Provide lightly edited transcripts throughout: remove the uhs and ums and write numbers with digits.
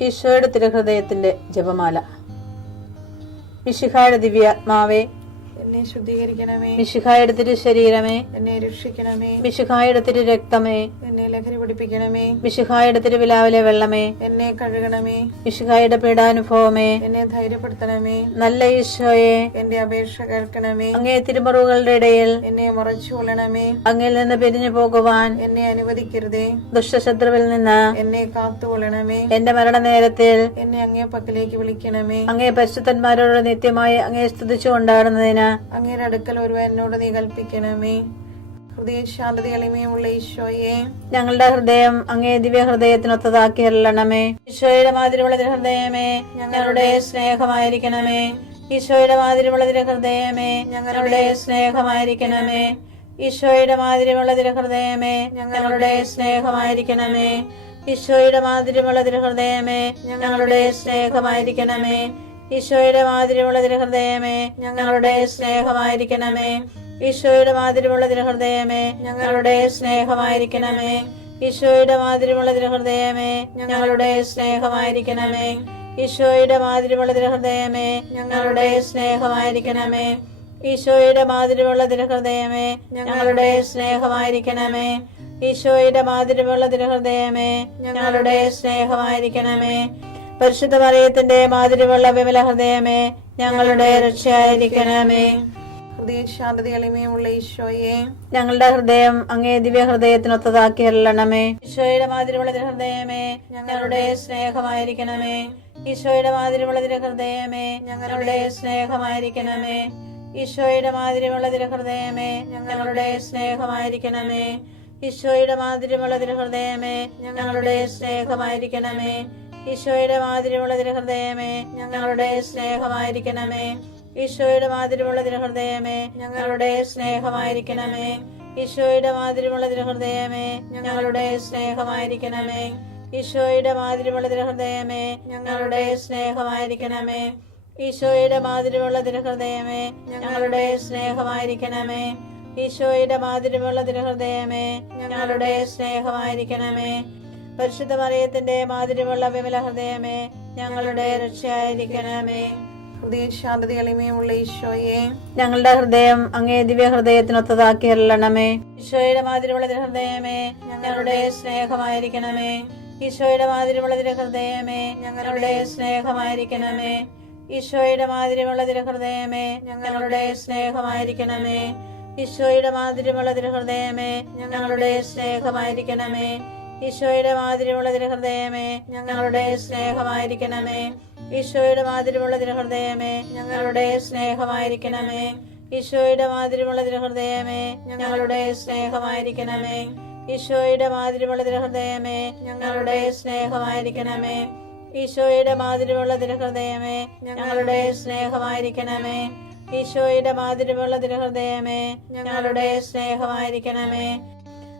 ഈശോയുടെ തിരുഹൃദയത്തിന്റെ ജപമാല. മിശിഹായുടെ ദിവ്യാത്മാവേ, എന്നെ ശുദ്ധീകരിക്കണമേ. മിശിഹായുടെ തിരു ശരീരമേ, എന്നെ രക്ഷിക്കണമേ. മിശിഹായുടെ തിരു രക്തമേ, എന്നെ ലഹരി പിടിപ്പിക്കണമേ. മിശിഹായുടെ തിരുവിലാവിലെ വെള്ളമേ, എന്നെ കഴുകണമേ. മിശിഹായുടെ പീഡാനുഭവമേ, എന്നെ ധൈര്യപ്പെടുത്തണമേ. നല്ല ഈശോയെ, എന്റെ അപേക്ഷ കേൾക്കണമേ. അങ്ങേ തിരുമുറിവുകളുടെ ഇടയിൽ എന്നെ മറച്ചു കൊള്ളണമേ. അങ്ങിൽ നിന്ന് പിരിഞ്ഞു പോകുവാൻ എന്നെ അനുവദിക്കരുതേ. ദുഷ്ടശത്രുവിൽ നിന്ന് എന്നെ കാത്തുകൊള്ളണമേ. എന്റെ മരണനേരത്തിൽ എന്നെ അങ്ങേ പക്കലേക്ക് വിളിക്കണമേ. അങ്ങേ പരിശുദ്ധന്മാരോട് നിത്യമായി അങ്ങേ സ്തുതിച്ചു കൊണ്ടാടുന്നതിന് അങ്ങയുടെ അടുക്കൽ ഒരുവൻ എന്നോട് നീ കൽപ്പിക്കണമേ. ഹൃദയ ശാന്തത എളിമയുള്ള ഈശോയെ, ഞങ്ങളുടെ ഹൃദയം അങ്ങേ ദിവ്യ ഹൃദയത്തിനൊത്തതാക്കി അരുളണമേ. ഈശോയുടെ മാതിരിയുള്ള ഹൃദയമേ, ഞങ്ങളുടെ സ്നേഹമായിരിക്കണമേ. ഈശോയുടെ മാതിരിയുള്ള ഹൃദയമേ, ഞങ്ങളുടെ സ്നേഹമായിരിക്കണമേ. ഈശോയുടെ മാതിരിയുള്ള ഹൃദയമേ, ഞങ്ങളുടെ സ്നേഹമായിരിക്കണമേ. ഈശോയുടെ മാതിരിയുള്ള ഹൃദയമേ, ഞങ്ങളുടെ സ്നേഹമായിരിക്കണമേ. ഈശോയുടെ മാതിരിയുള്ള ഹൃദയമേ, ഞങ്ങളുടെ സ്നേഹമായിരിക്കണമേ. ഈശോയുടെ മാതിരിയുള്ള ഹൃദയമേ, ഞങ്ങളുടെ സ്നേഹമായിരിക്കണമേ. ഈശോയുടെ മാതിരിയുള്ള ഹൃദയമേ, ഞങ്ങളുടെ സ്നേഹമായിരിക്കണമേ. ഈശോയുടെ മാതിരിയുള്ള ഹൃദയമേ, ഞങ്ങളുടെ സ്നേഹമായിരിക്കണമേ. ഈശോയുടെ മാതിരിയുള്ള ഹൃദയമേ, ഞങ്ങളുടെ സ്നേഹമായിരിക്കണമേ. ഈശോയുടെ മാതിരിയുള്ള ഹൃദയമേ, ഞങ്ങളുടെ സ്നേഹമായിരിക്കണമേ. പരിശുദ്ധ മറിയത്തിന്റെ മാതിരിയുള്ള വിമല ഹൃദയമേ, ഞങ്ങളുടെ രക്ഷയായിരിക്കണമേ. ഹൃദയ ശാന്തത എളിമയുള്ള ഈശോയെ, ഞങ്ങളുടെ ഹൃദയം അങ്ങേ ദിവ്യ ഹൃദയത്തിനൊത്തതാക്കി അരുളണമേ. ഈശോയുടെ മാതിരിയുള്ള ഹൃദയമേ, ഞങ്ങളുടെ സ്നേഹമായിരിക്കണമേ. ഈശോയുടെ മാതിരിയുള്ള ഹൃദയമേ, ഞങ്ങളുടെ സ്നേഹമായിരിക്കണമേ. ഈശോയുടെ മാതിരിയുള്ള ഹൃദയമേ, ഞങ്ങളുടെ സ്നേഹമായിരിക്കണമേ. ഈശോയുടെ മാതിരിയുള്ള ഹൃദയമേ, ഞങ്ങളുടെ സ്നേഹമായിരിക്കണമേ. ഈശോയുടെ മാതിരിയുള്ള ഹൃദയമേ, ഞങ്ങളുടെ സ്നേഹമായിരിക്കണമേ. ഈശോയുടെ മാതിരിയുള്ള ഹൃദയമേ, ഞങ്ങളുടെ സ്നേഹമായിരിക്കണമേ. ഈശോയുടെ മാതിരിയുള്ള ഹൃദയമേ, ഞങ്ങളുടെ സ്നേഹമായിരിക്കണമേ. ഈശോയുടെ മാതിരിയുള്ള ഹൃദയമേ, ഞങ്ങളുടെ സ്നേഹമായിരിക്കണമേ. ഈശോയുടെ മാതിരിയുള്ള ഹൃദയമേ, ഞങ്ങളുടെ സ്നേഹമായിരിക്കണമേ. ഈശോയുടെ മാതിരിയുള്ള ഹൃദയമേ, ഞങ്ങളുടെ സ്നേഹമായിരിക്കണമേ. പരിശുദ്ധ മറിയത്തിന്റെ മാതിരിയുള്ള വിമല ഹൃദയമേ, ഞങ്ങളുടെ രക്ഷയായിരിക്കണമേ. ഹൃദയ ശാന്തത എളിമയുള്ള ഈശോയെ, ഞങ്ങളുടെ ഹൃദയം അങ്ങേ ദിവ്യ ഹൃദയത്തിനൊത്തതാക്കി അരുളണമേ. ഈശോയുടെ മാതിരിയുള്ള ഹൃദയമേ, ഞങ്ങളുടെ സ്നേഹമായിരിക്കണമേ. ഈശോയുടെ മാതിരിയുള്ള ഹൃദയമേ, ഞങ്ങളുടെ സ്നേഹമായിരിക്കണമേ. ഈശോയുടെ മാതിരിയുള്ള ഹൃദയമേ, ഞങ്ങളുടെ സ്നേഹമായിരിക്കണമേ. ഈശോയുടെ മാതിരിയുള്ള ഹൃദയമേ, ഞങ്ങളുടെ സ്നേഹമായിരിക്കണമേ. ഈശോയുടെ മാതിരിയുള്ള ഹൃദയമേ, ഞങ്ങളുടെ സ്നേഹമായിരിക്കണമേ. ഈശോയുടെ മാതിരിയുള്ള ഹൃദയമേ, ഞങ്ങളുടെ സ്നേഹമായിരിക്കണമേ. ഈശോയുടെ മാതിരിയുള്ള ഹൃദയമേ, ഞങ്ങളുടെ സ്നേഹമായിരിക്കണമേ. ഈശോയുടെ മാതിരിയുള്ള ഹൃദയമേ, ഞങ്ങളുടെ സ്നേഹമായിരിക്കണമേ. ഈശോയുടെ മാതിരിയുള്ള ഹൃദയമേ, ഞങ്ങളുടെ സ്നേഹമായിരിക്കണമേ. ഈശോയുടെ മാതിരിയുള്ള ഹൃദയമേ, ഞങ്ങളുടെ സ്നേഹമായിരിക്കണമേ.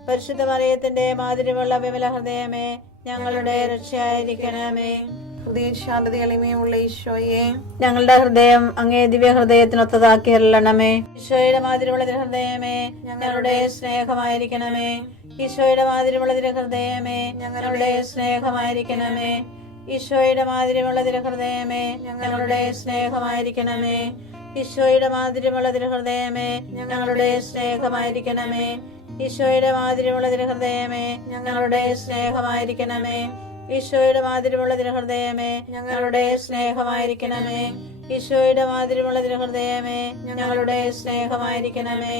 പരിശുദ്ധ മറിയത്തിന്റെ മാതിരിയുള്ള വിമല ഹൃദയമേ, ഞങ്ങളുടെ രക്ഷയായിരിക്കണമേ. ഹൃദയ ശാന്തത എളിമയുള്ള ഈശോയെ, ഞങ്ങളുടെ ഹൃദയം അങ്ങേ ദിവ്യ ഹൃദയത്തിനൊത്തതാക്കി അരുളണമേ. ഈശോയുടെ മാതിരിയുള്ള ഹൃദയമേ, ഞങ്ങളുടെ സ്നേഹമായിരിക്കണമേ. ഈശോയുടെ മാതിരിയുള്ള ഹൃദയമേ, ഞങ്ങളുടെ സ്നേഹമായിരിക്കണമേ. ഈശോയുടെ മാതിരിയുള്ള ഹൃദയമേ, ഞങ്ങളുടെ സ്നേഹമായിരിക്കണമേ. ഈശോയുടെ മാതിരിയുള്ള ഹൃദയമേ, ഞങ്ങളുടെ സ്നേഹമായിരിക്കണമേ. ഈശോയുടെ മാതിരിയുള്ള ഹൃദയമേ, ഞങ്ങളുടെ സ്നേഹമായിരിക്കണമേ. ഈശോയുടെ മാതിരിയുള്ള ഹൃദയമേ, ഞങ്ങളുടെ സ്നേഹമായിരിക്കണമേ. ഈശോയുടെ മാതിരിയുള്ള ഹൃദയമേ, ഞങ്ങളുടെ സ്നേഹമായിരിക്കണമേ.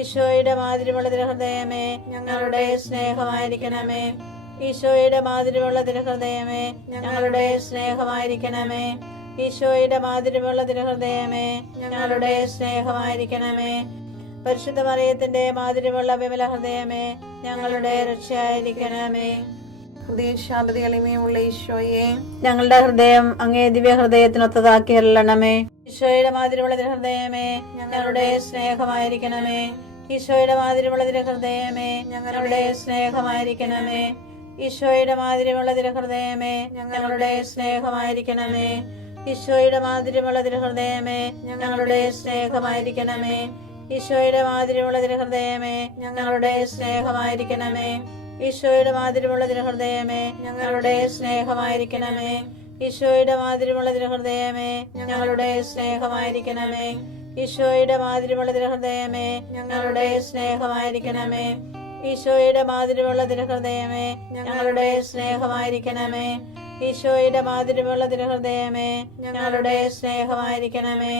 ഈശോയുടെ മാതിരിയുള്ള ഹൃദയമേ, ഞങ്ങളുടെ സ്നേഹമായിരിക്കണമേ. ഈശോയുടെ മാതിരിയുള്ള ഹൃദയമേ, ഞങ്ങളുടെ സ്നേഹമായിരിക്കണമേ. ഈശോയുടെ മാതിരിയുള്ള ഹൃദയമേ, ഞങ്ങളുടെ സ്നേഹമായിരിക്കണമേ. പരിശുദ്ധ മറിയത്തിന്റെ മാതിരിയുള്ള വിമല ഹൃദയമേ, ഞങ്ങളുടെ രക്ഷയായിരിക്കണമേ. ഹൃദയ ശാന്തത എളിമയുള്ള ഈശോയെ, ഞങ്ങളുടെ ഹൃദയം അങ്ങേ ദിവ്യ ഹൃദയത്തിനൊത്തതാക്കി അരുളണമേ. ഈശോയുടെ മാതിരിയുള്ള ഹൃദയമേ, ഞങ്ങളുടെ സ്നേഹമായിരിക്കണമേ. ഈശോയുടെ മാതിരിയുള്ള ഹൃദയമേ, ഞങ്ങളുടെ സ്നേഹമായിരിക്കണമേ. ഈശോയുടെ മാതിരിയുള്ള ഹൃദയമേ, ഞങ്ങളുടെ സ്നേഹമായിരിക്കണമേ. ഈശോയുടെ മാതിരിയുള്ള ഹൃദയമേ, ഞങ്ങളുടെ സ്നേഹമായിരിക്കണമേ. ഈശോയുടെ മാതിരിയുള്ള ഹൃദയമേ, ഞങ്ങളുടെ സ്നേഹമായിരിക്കണമേ. ഈശോയുടെ മാതിരിയുള്ള തിരുഹൃദയമേ ഞങ്ങളുടെ സ്നേഹമായിരിക്കണമേ. ഈശോയുടെ മാതിരിയുള്ള തിരുഹൃദയമേ ഞങ്ങളുടെ സ്നേഹമായിരിക്കണമേ. ഈശോയുടെ മാതിരിയുള്ള തിരുഹൃദയമേ ഞങ്ങളുടെ സ്നേഹമായിരിക്കണമേ. ഈശോയുടെ മാതിരിയുള്ള തിരുഹൃദയമേ ഞങ്ങളുടെ സ്നേഹമായിരിക്കണമേ. ഈശോയുടെ മാതിരിയുള്ള തിരുഹൃദയമേ ഞങ്ങളുടെ സ്നേഹമായിരിക്കണമേ.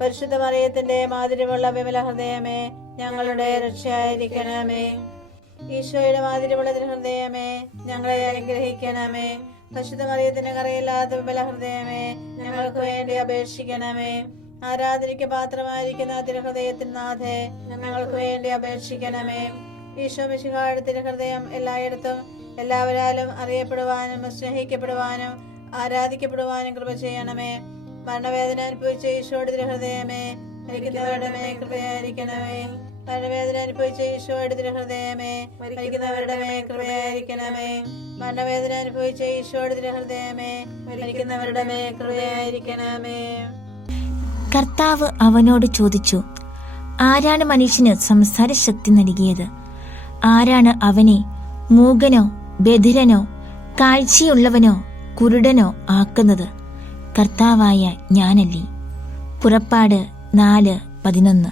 പരിശുദ്ധ മറിയത്തിന്റെ മാതിരിയുള്ള വിമല ഹൃദയമേ ഞങ്ങളുടെ രക്ഷയായിരിക്കണമേ. ഈശോയുടെ മാതിരിയുള്ള തിരുഹൃദയമേ ഞങ്ങളെ അനുഗ്രഹിക്കണമേ. പരിശുദ്ധ മറിയത്തിന്റെ കറയില്ലാത്ത വിമല ഹൃദയമേ ഞങ്ങൾക്ക് വേണ്ടി അപേക്ഷിക്കണമേ. ആരാധനയ്ക്ക് പാത്രമായിരിക്കുന്ന തിരുഹൃദയത്തിന് നാഥേ ഞങ്ങൾക്ക് വേണ്ടി അപേക്ഷിക്കണമേ. ഈശോ മിശിഹായുടെ തിരുഹൃദയം എല്ലായിടത്തും എല്ലാവരാലും അറിയപ്പെടുവാനും സ്നേഹിക്കപ്പെടുവാനും ആരാധിക്കപ്പെടുവാനും കൃപ ചെയ്യണമേ. മരണവേദന അനുഭവിച്ച ഈശോയുടെ തിരുഹൃദയമേ മരിക്കുന്നവരുടെ മേൽ കൃപയായിരിക്കണമേ. മരണവേദന അനുഭവിച്ച ഈശോയുടെ തിരുഹൃദയമേ മരിക്കുന്നവരുടെ മേൽ കൃപയായിരിക്കണമേ. മരണവേദന അനുഭവിച്ച ഈശോയുടെ തിരുഹൃദയമേ മരിക്കുന്നവരുടെ മേൽ കൃപയായിരിക്കണമേ. കർത്താവ് അവനോട് ചോദിച്ചു, ആരാണ് മനുഷ്യന് സംസാരശക്തി നൽകിയത്? ആരാണ് അവനെ മൂകനോ ബധിരനോ കാഴ്ചയുള്ളവനോ കുരുടനോ ആക്കുന്നത്? കർത്താവായ ഞാനല്ലേ. പുറപ്പാട് 4:11.